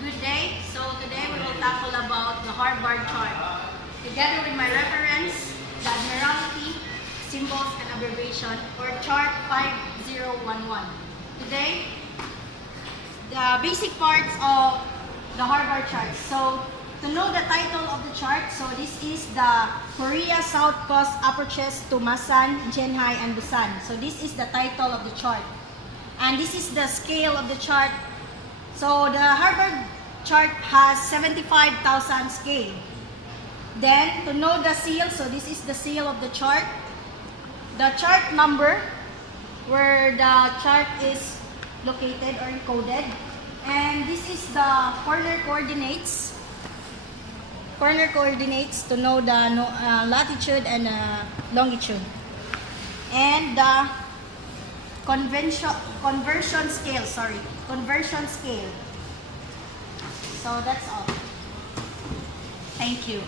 Good day. So today we will tackle about the Harvard chart. Together with my reference, the Admiralty, symbols and abbreviation, or chart 5011. Today, the basic parts of the Harvard chart. So to know the title of the chart, so this is the Korea South Coast approaches to Masan, Jinhae, and Busan. So this is the title of the chart. And this is the scale of the chart. So the Harvard chart has 75,000 scale. Then to know the seal, so this is the seal of the chart. The chart number where the chart is located or encoded. And this is the corner coordinates. Corner coordinates to know the latitude and longitude. And the conversion scale. So that's all. Thank you.